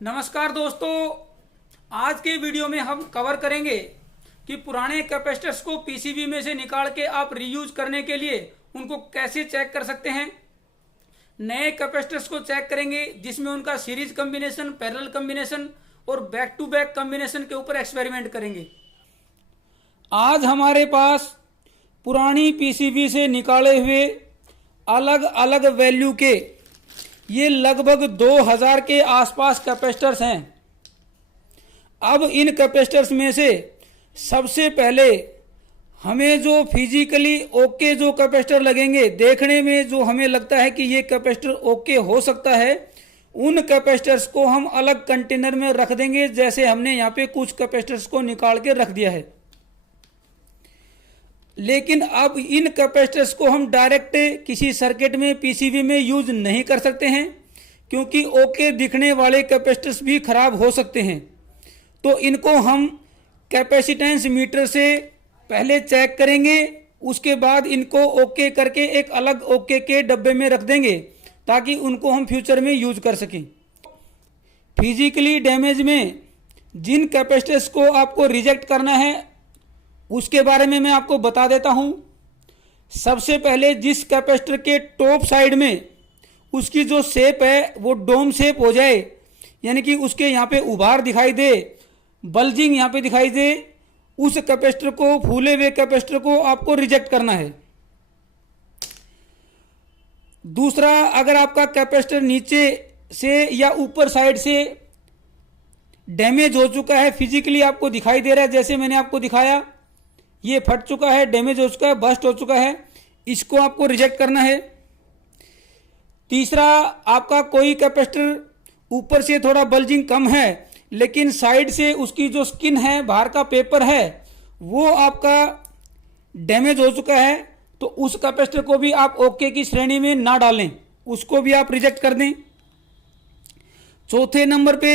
नमस्कार दोस्तों, आज के वीडियो में हम कवर करेंगे कि पुराने कैपेसिटर्स को पीसीबी में से निकाल के आप रीयूज करने के लिए उनको कैसे चेक कर सकते हैं। नए कैपेसिटर्स को चेक करेंगे जिसमें उनका सीरीज कॉम्बिनेशन, पैरेलल कॉम्बिनेशन और बैक टू बैक कॉम्बिनेशन के ऊपर एक्सपेरिमेंट करेंगे। आज हमारे पास पुरानी पीसीबी से निकाले हुए अलग अलग वैल्यू के ये लगभग 2000 के आसपास कैपेसिटर्स हैं। अब इन कैपेसिटर्स में से सबसे पहले हमें जो फिजिकली ओके जो कैपेसिटर लगेंगे, देखने में जो हमें लगता है कि ये कैपेसिटर ओके हो सकता है, उन कैपेसिटर्स को हम अलग कंटेनर में रख देंगे। जैसे हमने यहाँ पे कुछ कैपेसिटर्स को निकाल के रख दिया है। लेकिन अब इन कैपेसिटर्स को हम डायरेक्ट किसी सर्किट में पीसीबी में यूज नहीं कर सकते हैं, क्योंकि ओके दिखने वाले कैपेसिटर्स भी खराब हो सकते हैं। तो इनको हम कैपेसिटेंस मीटर से पहले चेक करेंगे, उसके बाद इनको ओके करके एक अलग ओके के डब्बे में रख देंगे ताकि उनको हम फ्यूचर में यूज कर सकें। फिजिकली डैमेज में जिन कैपेसिटर्स को आपको रिजेक्ट करना है उसके बारे में मैं आपको बता देता हूं। सबसे पहले जिस कैपेसिटर के टॉप साइड में उसकी जो शेप है वो डोम शेप हो जाए, यानी कि उसके यहाँ पे उभार दिखाई दे, बल्जिंग यहाँ पे दिखाई दे, उस कैपेसिटर को, फूले हुए कैपेसिटर को आपको रिजेक्ट करना है। दूसरा, अगर आपका कैपेसिटर नीचे से या ऊपर साइड से डैमेज हो चुका है, फिजिकली आपको दिखाई दे रहा है, जैसे मैंने आपको दिखाया, ये फट चुका है, डैमेज हो चुका है, बस्ट हो चुका है, इसको आपको रिजेक्ट करना है। तीसरा, आपका कोई कैपेसिटर ऊपर से थोड़ा बल्जिंग कम है लेकिन साइड से उसकी जो स्किन है, बाहर का पेपर है, वो आपका डैमेज हो चुका है, तो उस कैपेसिटर को भी आप ओके की श्रेणी में ना डालें, उसको भी आप रिजेक्ट कर दें। चौथे नंबर पे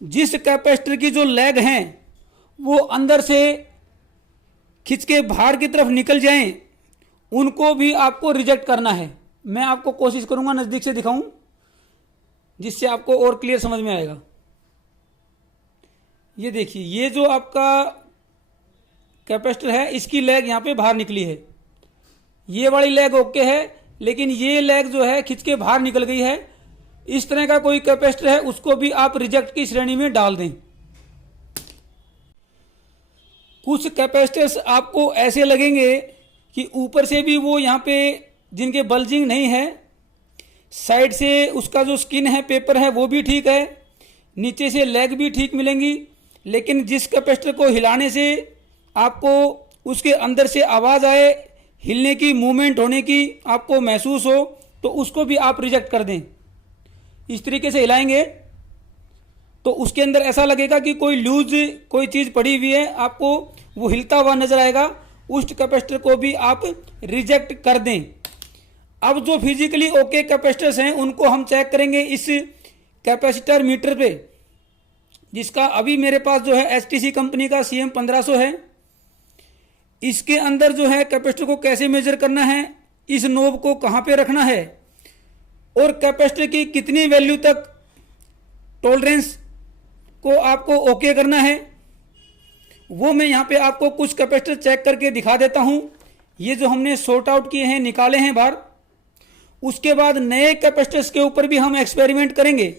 जिस कैपेसिटर की जो लेग हैं वो अंदर से खिंच के बाहर की तरफ निकल जाएं, उनको भी आपको रिजेक्ट करना है। मैं आपको कोशिश करूंगा नजदीक से दिखाऊं जिससे आपको और क्लियर समझ में आएगा। ये देखिए, ये जो आपका कैपेसिटर है इसकी लेग यहां पे बाहर निकली है, ये वाली लेग ओके है, लेकिन ये लेग जो है खिंच के बाहर निकल गई है। इस तरह का कोई कैपेसिटर है उसको भी आप रिजेक्ट की श्रेणी में डाल दें। कुछ कैपेसिटर्स आपको ऐसे लगेंगे कि ऊपर से भी वो यहाँ पे जिनके बल्जिंग नहीं है, साइड से उसका जो स्किन है, पेपर है, वो भी ठीक है, नीचे से लेग भी ठीक मिलेंगी, लेकिन जिस कैपेसिटर को हिलाने से आपको उसके अंदर से आवाज़ आए, हिलने की, मूवमेंट होने की आपको महसूस हो, तो उसको भी आप रिजेक्ट कर दें। इस तरीके से हिलाएंगे तो उसके अंदर ऐसा लगेगा कि कोई लूज कोई चीज़ पड़ी हुई है, आपको वो हिलता हुआ नजर आएगा, उस कैपेसिटर को भी आप रिजेक्ट कर दें। अब जो फिजिकली ओके कैपेसिटर्स हैं उनको हम चेक करेंगे इस कैपेसिटर मीटर पे, जिसका अभी मेरे पास जो है एचटीसी कंपनी का CM 1500 है। इसके अंदर जो है कैपेसिटर को कैसे मेजर करना है, इस नोब को कहाँ पे रखना है और कैपेसिटर की कितनी वैल्यू तक टॉलरेंस को आपको ओके करना है, वो मैं यहाँ पे आपको कुछ कैपेसिटर चेक करके दिखा देता हूँ। ये जो हमने सॉर्ट आउट किए हैं, निकाले हैं बाहर, उसके बाद नए कैपेसिटर्स के ऊपर भी हम एक्सपेरिमेंट करेंगे।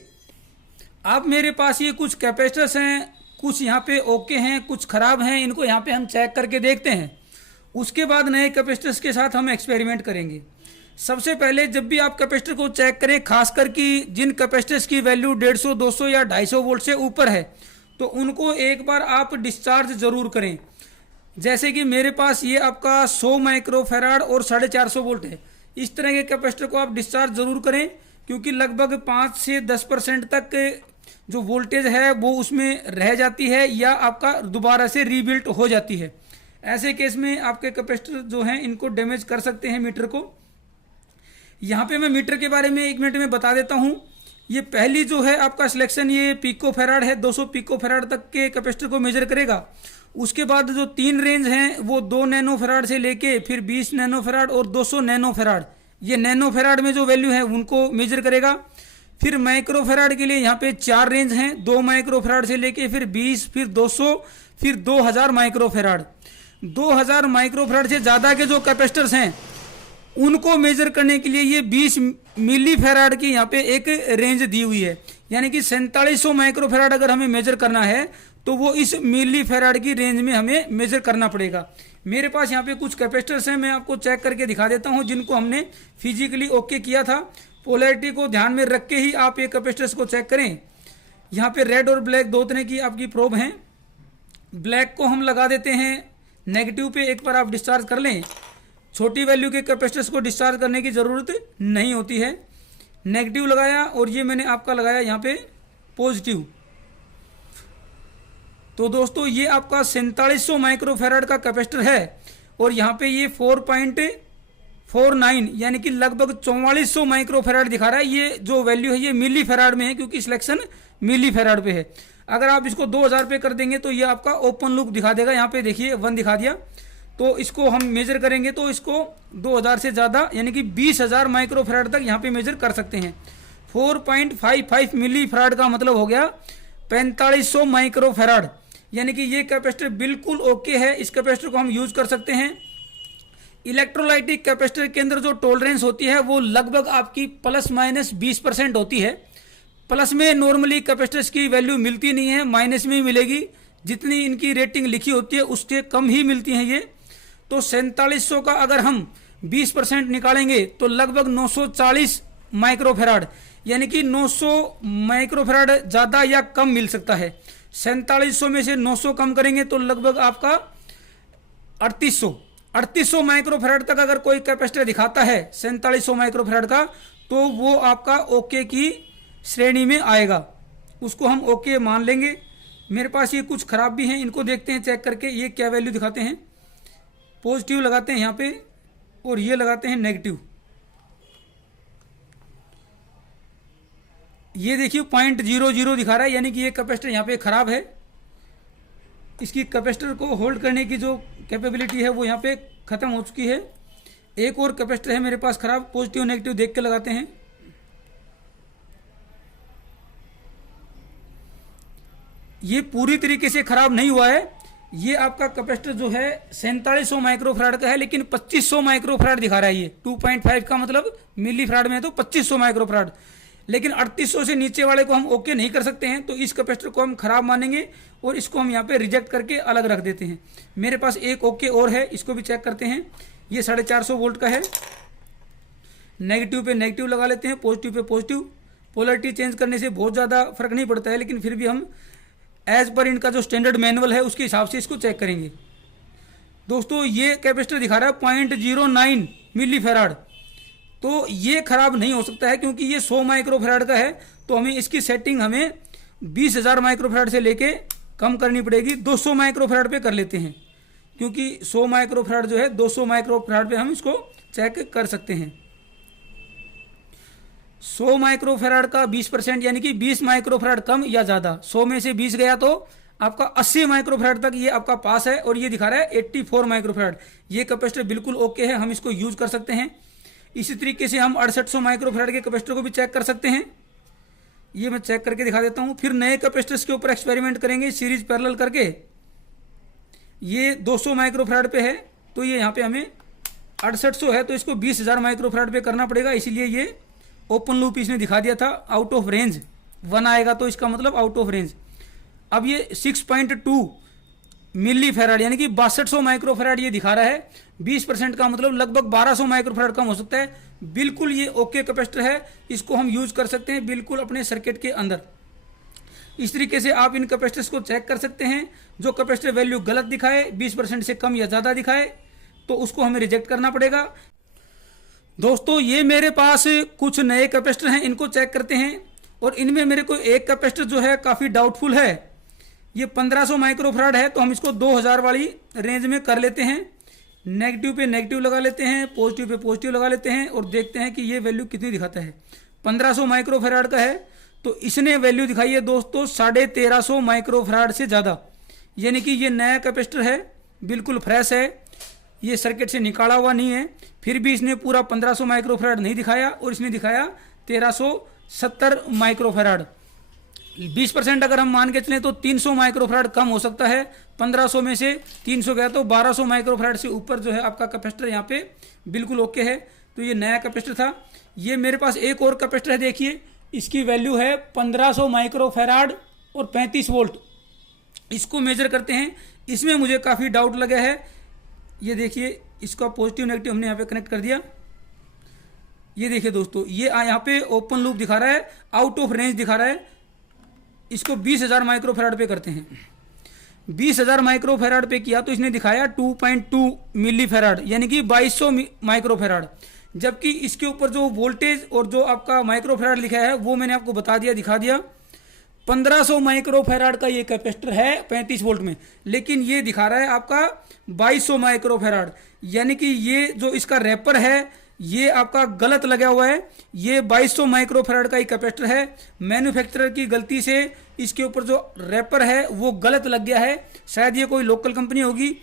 अब मेरे पास ये कुछ कैपेसिटर्स हैं, कुछ यहाँ पे ओके हैं, कुछ खराब हैं, इनको यहाँ पे हम चेक करके देखते हैं। उसके बाद नए कैपेसिटर्स के साथ हम एक्सपेरिमेंट करेंगे। सबसे पहले जब भी आप कैपेसिटर को चेक करें, खासकर कि जिन कैपेसिटर्स की वैल्यू 150, 200 या 250 वोल्ट से ऊपर है, तो उनको एक बार आप डिस्चार्ज जरूर करें। जैसे कि मेरे पास ये आपका 100 माइक्रोफैराड और 450 वोल्ट है। इस तरह के कैपेसिटर को आप डिस्चार्ज जरूर करें, क्योंकि लगभग 5 से 10% तक जो वोल्टेज है वो उसमें रह जाती है या आपका दोबारा से रीबिल्ट हो जाती है। ऐसे केस में आपके कैपेसिटर जो हैं इनको डैमेज कर सकते हैं मीटर को। यहाँ पे मैं मीटर के बारे में 1 मिनट में बता देता हूँ। ये पहली जो है आपका सिलेक्शन, ये पिको फैराड है, 200 पिको फैराड तक के कैपेसिटर को मेजर करेगा। उसके बाद जो 3 रेंज हैं वो 2 नैनो फैराड से लेके फिर 20 नैनो फैराड और 200 नैनो फैराड, ये नैनो फैराड में जो वैल्यू है उनको मेजर करेगा। फिर माइक्रोफेराड के लिए यहाँ पे 4 रेंज हैं, 2 माइक्रोफेराड से लेके फिर 20, फिर 200, फिर 2000 माइक्रोफेराड। 2000 माइक्रोफेराड से ज़्यादा के जो कैपेसिटर्स हैं उनको मेजर करने के लिए ये 20 मिली फेराड की यहाँ पे एक रेंज दी हुई है, यानी कि 4700 माइक्रोफेराड अगर हमें मेजर करना है तो वो इस मिली फेराड की रेंज में हमें मेजर करना पड़ेगा। मेरे पास यहाँ पे कुछ कैपेसिटर्स हैं, मैं आपको चेक करके दिखा देता हूँ जिनको हमने फिजिकली ओके किया था। पोलैरिटी को ध्यान में रख के ही आप ये कैपेसिटर्स को चेक करें। यहाँ पे रेड और ब्लैक दो तरह की आपकी प्रोब हैं। ब्लैक को हम लगा देते हैं नेगेटिव पे, एक बार आप डिस्चार्ज कर लें। छोटी वैल्यू के कैपेसिटर्स को डिस्चार्ज करने की ज़रूरत नहीं होती है। नेगेटिव लगाया और ये मैंने आपका लगाया यहाँ पे पॉजिटिव। तो दोस्तों ये आपका 4700 माइक्रोफेराड का कैपेसिटर है और यहाँ पे ये 4.49 यानी कि लगभग 4400 माइक्रोफेराड दिखा रहा है। ये जो वैल्यू है ये मिली फेराड में है क्योंकि सिलेक्शन मिली फेराड पे है। अगर आप इसको 2000 पे कर देंगे तो ये आपका ओपन लूप दिखा देगा। यहाँ पे देखिए 1 दिखा दिया, तो इसको हम मेजर करेंगे तो इसको 2000 से ज़्यादा यानी कि 20000 माइक्रोफेराड तक यहाँ पे मेजर कर सकते हैं। 4.55 मिली फेराड का मतलब हो गया 4500 माइक्रोफेराड, यानी कि ये कैपेसिटर बिल्कुल ओके है। इस कैपेसिटर को हम यूज कर सकते हैं। इलेक्ट्रोलाइटिक कैपेसिटर के अंदर जो टॉलरेंस होती है वो लगभग आपकी ±20% होती है। प्लस में नॉर्मली कैपेसिटर्स की वैल्यू मिलती नहीं है, माइनस में ही मिलेगी। जितनी इनकी रेटिंग लिखी होती है उससे कम ही मिलती हैं ये। तो 4700 का अगर हम 20% निकालेंगे तो लगभग 940 माइक्रोफेराड, यानी कि 900 माइक्रोफेराड ज़्यादा या कम मिल सकता है। 4700 में से 900 कम करेंगे तो लगभग आपका 3800 माइक्रोफेराड तक अगर कोई कैपेसिटर दिखाता है 4700 माइक्रोफेराड का तो वो आपका ओके की श्रेणी में आएगा, उसको हम ओके मान लेंगे। मेरे पास ये कुछ खराब भी हैं, इनको देखते हैं चेक करके ये क्या वैल्यू दिखाते हैं। पॉजिटिव लगाते हैं यहाँ पे और ये लगाते हैं नेगेटिव। ये देखिए 0.00 दिखा रहा है, यानी कि ये कैपेसिटर यहाँ पे खराब है। इसकी कैपेसिटर को होल्ड करने की जो कैपेबिलिटी है वो यहाँ पे ख़त्म हो चुकी है। एक और कैपेसिटर है मेरे पास खराब, पॉजिटिव नेगेटिव देख के लगाते हैं। ये पूरी तरीके से खराब नहीं हुआ है। ये आपका कैपेसिटर जो है 4700 माइक्रोफेराड का है, लेकिन 2500 माइक्रोफेराड दिखा रहा है। ये 2.5 का मतलब मिली फेराड में है तो 2500 माइक्रोफेराड, लेकिन 3800 से नीचे वाले को हम ओके नहीं कर सकते हैं। तो इस कैपेसिटर को हम खराब मानेंगे और इसको हम यहाँ पे रिजेक्ट करके अलग रख देते हैं। मेरे पास एक ओके और है, इसको भी चेक करते हैं। ये 450 वोल्ट का है। नेगेटिव पे नेगेटिव लगा लेते हैं, positive pay positive. Polarity change करने से बहुत ज़्यादा फर्क नहीं पड़ता है, लेकिन फिर भी हम एज पर इनका जो स्टैंडर्ड मैनुअल है उसके हिसाब से इसको चेक करेंगे। दोस्तों ये कैपेसिटर दिखा रहा है 0.09 मिली फेराड, तो ये खराब नहीं हो सकता है क्योंकि ये 100 माइक्रोफेराड का है। तो हमें इसकी सेटिंग हमें 20000 माइक्रोफेराड से लेके कम करनी पड़ेगी। 200 माइक्रोफेराड पे कर लेते हैं क्योंकि 100 माइक्रोफेराड जो है 200 माइक्रोफेराड पे हम इसको चेक कर सकते हैं। 100 माइक्रोफेराड का 20% यानी कि 20 माइक्रोफेराड कम या ज़्यादा। 100 में से 20 गया तो आपका 80 माइक्रोफेराड तक ये आपका पास है और ये दिखा रहा है 84 माइक्रोफेराड। ये कैपेसिटर बिल्कुल ओके है, हम इसको यूज कर सकते हैं। इसी तरीके से हम 6800 माइक्रोफेराड के कैपेसिटर को भी चेक कर सकते हैं। ये मैं चेक करके दिखा देता हूँ। फिर नए कैपेसिटर्स के ऊपर एक्सपेरिमेंट करेंगे सीरीज पैरेलल करके। ये 200 माइक्रोफेराड पे है तो ये यहाँ पे हमें 6800 है तो इसको 20000 माइक्रोफेराड पे करना पड़ेगा। इसीलिए ये ओपन लूप इसने दिखा दिया था। आउट ऑफ रेंज 1 आएगा तो इसका मतलब आउट ऑफ रेंज। अब ये 6.2 मिली फेराड यानी कि 6200 माइक्रोफेराड ये दिखा रहा है। 20% का मतलब लगभग 1200 माइक्रोफेराड कम हो सकता है। बिल्कुल ये ओके कैपेसिटर है, इसको हम यूज कर सकते हैं बिल्कुल अपने सर्किट के अंदर। इस तरीके से आप इन कैपेसिटर्स को चेक कर सकते हैं। जो कैपेसिटर वैल्यू गलत दिखाए, 20% से कम या ज़्यादा दिखाए, तो उसको हमें रिजेक्ट करना पड़ेगा। दोस्तों ये मेरे पास कुछ नए कैपेसिटर हैं, इनको चेक करते हैं। और इनमें मेरे को एक कैपेसिटर जो है काफ़ी डाउटफुल है। ये 1500 माइक्रोफेराड है तो हम इसको 2000 वाली रेंज में कर लेते हैं। नेगेटिव पे नेगेटिव लगा लेते हैं, पॉजिटिव पे पॉजिटिव लगा लेते हैं और देखते हैं कि ये वैल्यू कितनी दिखाता है। 1500 माइक्रोफेराड का है तो इसने वैल्यू दिखाई है दोस्तों 1350 माइक्रोफेराड से ज़्यादा। यानी कि ये नया कैपेसिटर है, बिल्कुल फ्रेश है, ये सर्किट से निकाला हुआ नहीं है। फिर भी इसने पूरा 1500 माइक्रोफेराड नहीं दिखाया और इसने दिखाया 70 माइक्रोफेराड। 20% अगर हम मान के चलें तो 300 माइक्रोफेराड कम हो सकता है। 1500 में से 300 गया तो 1200 माइक्रोफेराड से ऊपर जो है आपका कैपेसिटर यहाँ पे बिल्कुल ओके है। तो ये नया कैपेसिटर था। ये मेरे पास एक और कैपेसिटर है, देखिए इसकी वैल्यू है 1500 माइक्रोफेराड और 35 वोल्ट। इसको मेजर करते हैं। इसमें मुझे काफ़ी डाउट लगा है। ये देखिए इसका पॉजिटिव नेगेटिव हमने यहाँ पे कनेक्ट कर दिया। ये देखिए दोस्तों, ये यहाँ पे ओपन लूप दिखा रहा है, आउट ऑफ रेंज दिखा रहा है। इसको 20,000 माइक्रोफेराड पे करते हैं। 20,000 माइक्रोफेराड पे किया तो इसने दिखाया 2.2 मिलीफेराड, यानी कि 2200 माइक्रोफेराड। जबकि इसके ऊपर जो वोल्टेज और जो आपका माइक्रोफेराड लिखा है वो मैंने आपको बता दिया, दिखा दिया। 1500 माइक्रोफेराड का ये कैपेसिटर है 35 वोल्ट में, लेकिन ये दिखा रहा है आपका 2200 माइक्रोफेराड, यानी कि ये जो इसका रैपर है ये आपका गलत लगा हुआ है। ये 2200 माइक्रोफेराड का ही कैपेसिटर है। मैन्युफैक्चरर की गलती से इसके ऊपर जो रैपर है वो गलत लग गया है। शायद ये कोई लोकल कंपनी होगी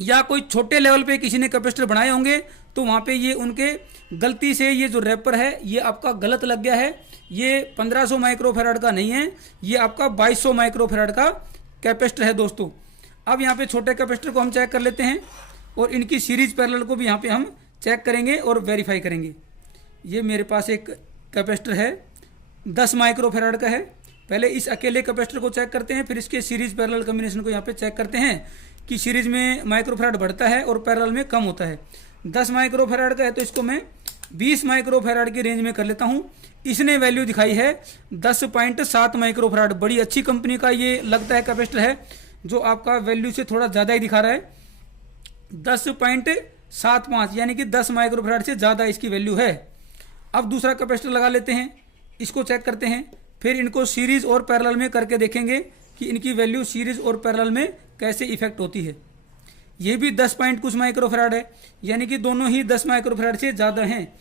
या कोई छोटे लेवल पे किसी ने कैपेसिटर बनाए होंगे, तो वहाँ पे ये उनके गलती से ये जो रैपर है ये आपका गलत लग गया है। ये 1500 माइक्रोफेराड का नहीं है, ये आपका 2200 माइक्रोफेराड का कैपेसिटर है दोस्तों। अब यहाँ पे छोटे कैपेसिटर को हम चेक कर लेते हैं और इनकी सीरीज पैरेलल को भी यहाँ पे हम चेक करेंगे और वेरीफाई करेंगे। ये मेरे पास एक कैपेसिटर है 10 माइक्रोफेराड का है। पहले इस अकेले कैपेसिटर को चेक करते हैं, फिर इसके सीरीज पैरेलल कॉम्बिनेशन को यहाँ पे चेक करते हैं कि सीरीज में माइक्रोफेराड बढ़ता है और पैरेलल में कम होता है। 10 माइक्रोफेराड का है तो इसको मैं 20 माइक्रोफेराड की रेंज में कर लेता हूँ। इसने वैल्यू दिखाई है 10.7 माइक्रोफेराड। बड़ी अच्छी कंपनी का ये लगता है कैपेसिटर है, जो आपका वैल्यू से थोड़ा ज़्यादा ही दिखा रहा है। 10.75 यानी कि 10 माइक्रोफेराड से ज़्यादा इसकी वैल्यू है। अब दूसरा कैपेसिटर लगा लेते हैं, इसको चेक करते हैं, फिर इनको सीरीज और पैरेलल में करके देखेंगे कि इनकी वैल्यू सीरीज और पैरेलल में कैसे इफेक्ट होती है। ये भी 10 पॉइंट कुछ माइक्रोफेराड है, यानी कि दोनों ही 10 माइक्रोफेराड से ज़्यादा हैं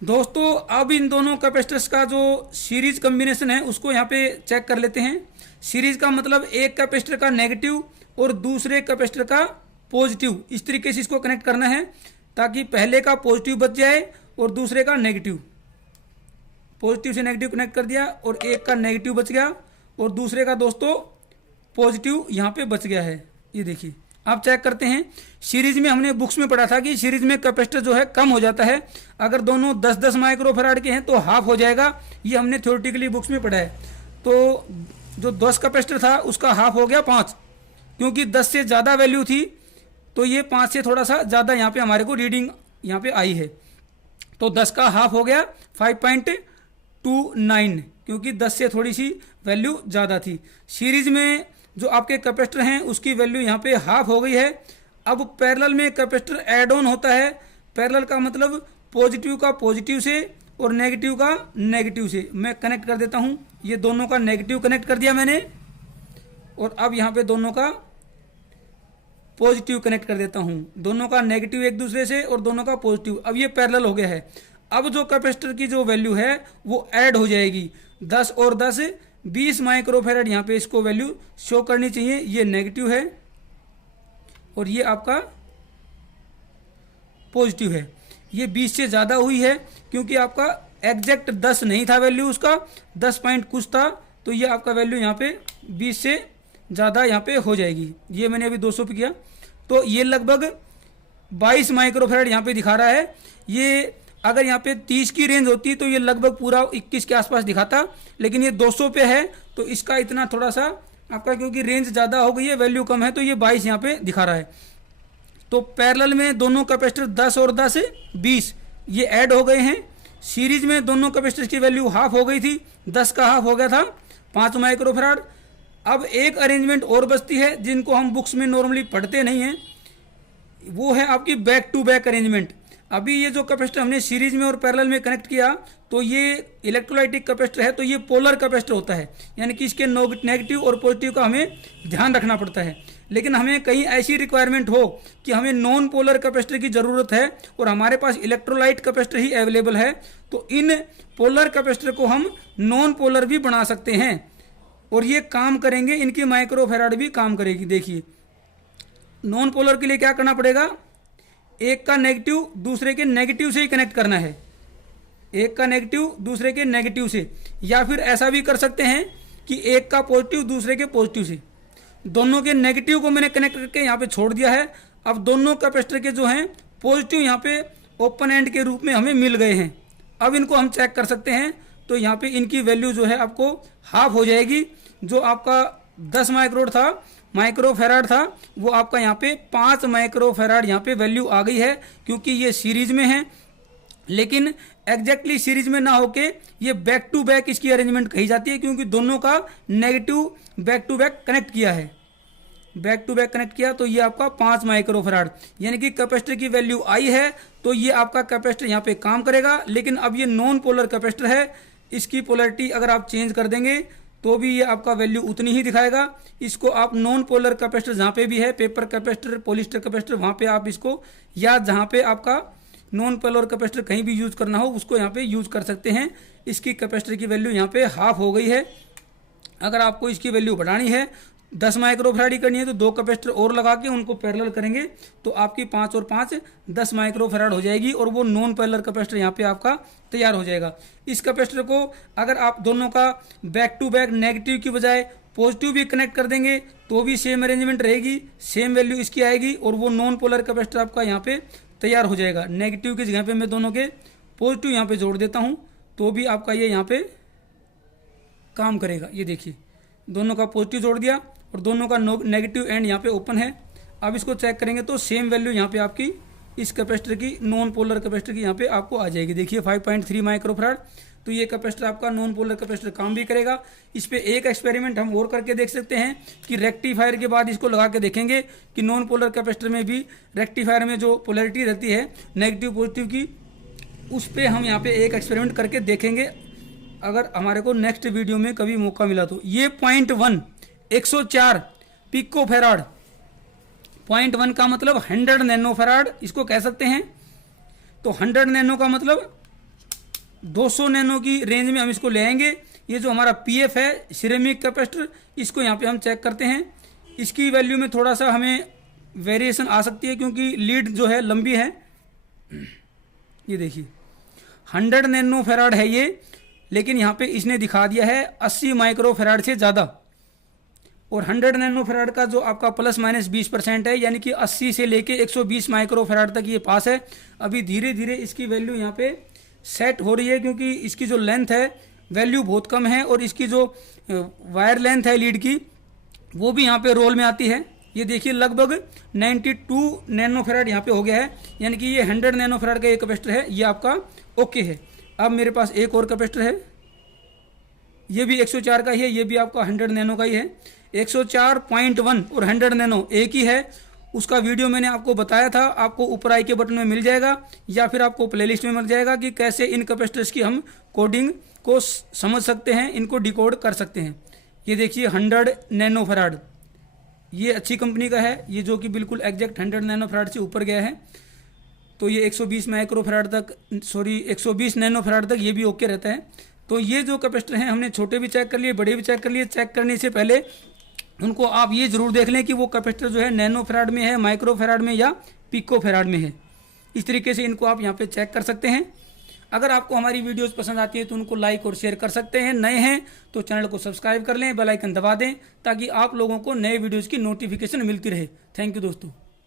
दोस्तों। अब इन दोनों कैपेसिटर्स का जो सीरीज कॉम्बिनेशन है उसको यहाँ पे चेक कर लेते हैं। सीरीज का मतलब एक कैपेसिटर का नेगेटिव और दूसरे कैपेसिटर का पॉजिटिव, इस तरीके से इसको कनेक्ट करना है ताकि पहले का पॉजिटिव बच जाए और दूसरे का नेगेटिव। पॉजिटिव से नेगेटिव कनेक्ट कर दिया और एक का नेगेटिव बच गया और दूसरे का दोस्तों पॉजिटिव यहाँ पे बच गया है। ये देखिए, आप चेक करते हैं। सीरीज में हमने बुक्स में पढ़ा था कि सीरीज में कैपेसिटर जो है कम हो जाता है। अगर दोनों 10-10 माइक्रोफेराड के हैं तो हाफ हो जाएगा, ये हमने थ्योरेटिकली बुक्स में पढ़ा है। तो जो 10 कैपेसिटर था उसका हाफ हो गया 5, क्योंकि 10 से ज़्यादा वैल्यू थी तो ये 5 से थोड़ा सा ज़्यादा यहाँ पे हमारे को रीडिंग यहाँ पे आई है। तो 10 का हाफ हो गया 5.29, क्योंकि 10 से थोड़ी सी वैल्यू ज़्यादा थी। सीरीज में जो आपके कैपेसिटर हैं उसकी वैल्यू यहाँ पे हाफ हो गई है। अब पैरेलल में कैपेसिटर ऐड ऑन होता है। पैरेलल का मतलब पॉजिटिव का पॉजिटिव से और नेगेटिव का नेगेटिव से। मैं कनेक्ट कर देता हूँ, ये दोनों का नेगेटिव कनेक्ट कर दिया मैंने और अब यहाँ पे दोनों का पॉजिटिव कनेक्ट कर देता हूँ। दोनों का नेगेटिव एक दूसरे से और दोनों का पॉजिटिव। अब ये पैरेलल हो गया है। अब जो कैपेसिटर की जो वैल्यू है वो ऐड हो जाएगी। 10 और 10 20 माइक्रोफेराड यहाँ पे इसको वैल्यू शो करनी चाहिए। ये नेगेटिव है और ये आपका पॉजिटिव है। ये 20 से ज़्यादा हुई है क्योंकि आपका एग्जैक्ट 10 नहीं था वैल्यू उसका, 10 पॉइंट कुछ था। तो ये आपका वैल्यू यहाँ पे 20 से ज़्यादा यहाँ पे हो जाएगी। ये मैंने अभी 200 पे किया तो ये लगभग 22 माइक्रोफेराड यहाँ पे दिखा रहा है। ये अगर यहाँ पे 30 की रेंज होती तो ये लगभग पूरा 21 के आसपास दिखाता, लेकिन ये 200 पे है तो इसका इतना थोड़ा सा आपका, क्योंकि रेंज ज़्यादा हो गई है वैल्यू कम है, तो ये 22 यहाँ पे दिखा रहा है। तो पैरेलल में दोनों कैपेसिटर 10 और 10 20 ये ऐड हो गए हैं। सीरीज में दोनों कैपेसिटर की वैल्यू हाफ हो गई थी, 10 का हाफ हो गया था 5 माइक्रोफेराड। अब एक अरेंजमेंट और बचती है जिनको हम बुक्स में नॉर्मली पढ़ते नहीं हैं, वो है आपकी बैक टू बैक अरेंजमेंट। अभी ये जो कैपेसिटर हमने सीरीज में और पैरेलल में कनेक्ट किया तो ये इलेक्ट्रोलाइटिक कैपेसिटर है, तो ये पोलर कैपेसिटर होता है, यानी कि इसके नेगेटिव और पॉजिटिव का हमें ध्यान रखना पड़ता है। लेकिन हमें कहीं ऐसी रिक्वायरमेंट हो कि हमें नॉन पोलर कैपेसिटर की ज़रूरत है और हमारे पास इलेक्ट्रोलाइट कैपेसिटर ही अवेलेबल है, तो इन पोलर कैपेसिटर को हम नॉन पोलर भी बना सकते हैं और ये काम करेंगे, इनकी माइक्रोफेराड भी काम करेगी। देखिए, नॉन पोलर के लिए क्या करना पड़ेगा, एक का नेगेटिव दूसरे के नेगेटिव से ही कनेक्ट करना है। एक का नेगेटिव दूसरे के नेगेटिव से, या फिर ऐसा भी कर सकते हैं कि एक का पॉजिटिव दूसरे के पॉजिटिव से। दोनों के नेगेटिव को मैंने कनेक्ट करके यहाँ पे छोड़ दिया है। अब दोनों कैपेसिटर के जो हैं पॉजिटिव यहाँ पे ओपन एंड के रूप में हमें मिल गए हैं। अब इनको हम चेक कर सकते हैं। तो यहाँ पे इनकी वैल्यू जो है आपको हाफ हो जाएगी। जो आपका 10 माइक्रोफैराड था वो आपका यहाँ पे 5 माइक्रोफैराड यहाँ पे वैल्यू आ गई है, क्योंकि ये सीरीज में है। लेकिन एग्जैक्टली सीरीज में ना होके ये बैक टू बैक इसकी अरेंजमेंट कही जाती है, क्योंकि दोनों का negative back to back connect किया है। बैक टू बैक कनेक्ट किया तो ये आपका 5 माइक्रोफैराड, यानी कि कैपेसिटर की वैल्यू आई है तो ये आपका कैपेसिटर यहाँ पे काम करेगा। लेकिन अब ये नॉन पोलर कैपेसिटर है, इसकी पोलरिटी अगर आप चेंज कर देंगे तो भी ये आपका वैल्यू उतनी ही दिखाएगा। इसको आप नॉन पोलर कैपेसिटर जहाँ पे भी है, पेपर कैपेसिटर, पॉलिस्टर कैपेसिटर, वहाँ पे आप इसको, या जहाँ पे आपका नॉन पोलर कैपेसिटर कहीं भी यूज करना हो उसको यहाँ पे यूज कर सकते हैं। इसकी कैपेसिटर की वैल्यू यहाँ पे हाफ हो गई है। अगर आपको इसकी वैल्यू बढ़ानी है, 10 माइक्रोफैराड ही करनी है, तो 2 कैपेसिटर और लगा के उनको पैरेलल करेंगे तो आपकी 5 और 5 10 माइक्रोफैराड हो जाएगी, और वो नॉन पैरेलल कैपेसिटर यहाँ पे आपका तैयार हो जाएगा। इस कैपेसिटर को अगर आप दोनों का बैक टू बैक नेगेटिव की बजाय पॉजिटिव भी कनेक्ट कर देंगे तो भी सेम अरेंजमेंट रहेगी, सेम वैल्यू इसकी आएगी, और वो नॉन पोलर कैपेसिटर आपका यहाँ पे तैयार हो जाएगा। नेगेटिव की जगह पे मैं दोनों के पॉजिटिव यहाँ पे जोड़ देता हूँ तो भी आपका ये यहाँ पे काम करेगा। ये देखिए, दोनों का पॉजिटिव जोड़ दिया और दोनों का नेगेटिव एंड यहाँ पे ओपन है। अब इसको चेक करेंगे तो सेम वैल्यू यहाँ पे आपकी इस कैपेसिटर की, नॉन पोलर कैपेसिटर की यहाँ पे आपको आ जाएगी। देखिए 5.3 माइक्रोफैराड। तो ये कैपेसिटर आपका नॉन पोलर कैपेसिटर काम भी करेगा। इस पे एक एक्सपेरिमेंट हम और करके देख सकते हैं कि रेक्टिफायर के बाद इसको लगा के देखेंगे कि नॉन पोलर कैपेसिटर में भी रेक्टिफायर में जो पोलरिटी रहती है नेगेटिव पॉजिटिव की, उस पर हम यहाँ पे एक एक्सपेरिमेंट करके देखेंगे अगर हमारे को नेक्स्ट वीडियो में कभी मौका मिला तो। ये 0.1 104 पिकोफैराड, 0.1 का मतलब 100 नैनोफैराड इसको कह सकते हैं। तो 100 नैनो का मतलब 200 नैनो की रेंज में हम इसको ले आएंगे। ये जो हमारा पीएफ है सिरेमिक कैपेसिटर, इसको यहाँ पे हम चेक करते हैं। इसकी वैल्यू में थोड़ा सा हमें वेरिएशन आ सकती है क्योंकि लीड जो है लंबी है। ये देखिए 100 नैनोफैराड है ये, लेकिन यहाँ पे इसने दिखा दिया है 80 माइक्रोफैराड से ज़्यादा। और 100 नैनोफैराड का जो आपका प्लस माइनस 20% है, यानी कि 80 से लेके 120 माइक्रोफैराड तक ये पास है। अभी धीरे धीरे इसकी वैल्यू यहाँ पे सेट हो रही है, क्योंकि इसकी जो लेंथ है वैल्यू बहुत कम है, और इसकी जो वायर लेंथ है लीड की वो भी यहाँ पे रोल में आती है। ये देखिए लगभग 92 नैनोफैराड यहाँ पे हो गया है, यानी कि ये 100 नैनोफैराड का एक कैपेसिटर है, ये आपका ओके है। अब मेरे पास एक और कैपेसिटर है, ये भी 104 का ही है, ये भी आपका 100 नैनो का ही है। 104.1 और 100 नैनो एक ही है। उसका वीडियो मैंने आपको बताया था, आपको ऊपर आई के बटन में मिल जाएगा या फिर आपको प्लेलिस्ट में मिल जाएगा कि कैसे इन कैपेसिटर्स की हम कोडिंग को समझ सकते हैं, इनको डिकोड कर सकते हैं। ये देखिए 100 नैनोफैराड, ये अच्छी कंपनी का है, ये जो कि बिल्कुल एग्जैक्ट 100 नैनोफैराड से ऊपर गया है। तो ये 120 माइक्रोफैराड तक, 120 नैनोफैराड तक ये भी ओके रहता है। तो ये जो कैपेसिटर हैं हमने छोटे भी चेक कर लिए, बड़े भी चेक कर लिए। चेक करने से पहले उनको आप ये जरूर देख लें कि वो कैपेसिटर जो है नैनोफैराड में है, माइक्रोफैराड में या पिकोफैराड में है। इस तरीके से इनको आप यहाँ पे चेक कर सकते हैं। अगर आपको हमारी वीडियोस पसंद आती है तो उनको लाइक और शेयर कर सकते हैं। नए हैं तो चैनल को सब्सक्राइब कर लें, बेल आइकन दबा दें ताकि आप लोगों को नए वीडियोज़ की नोटिफिकेशन मिलती रहे। थैंक यू दोस्तों।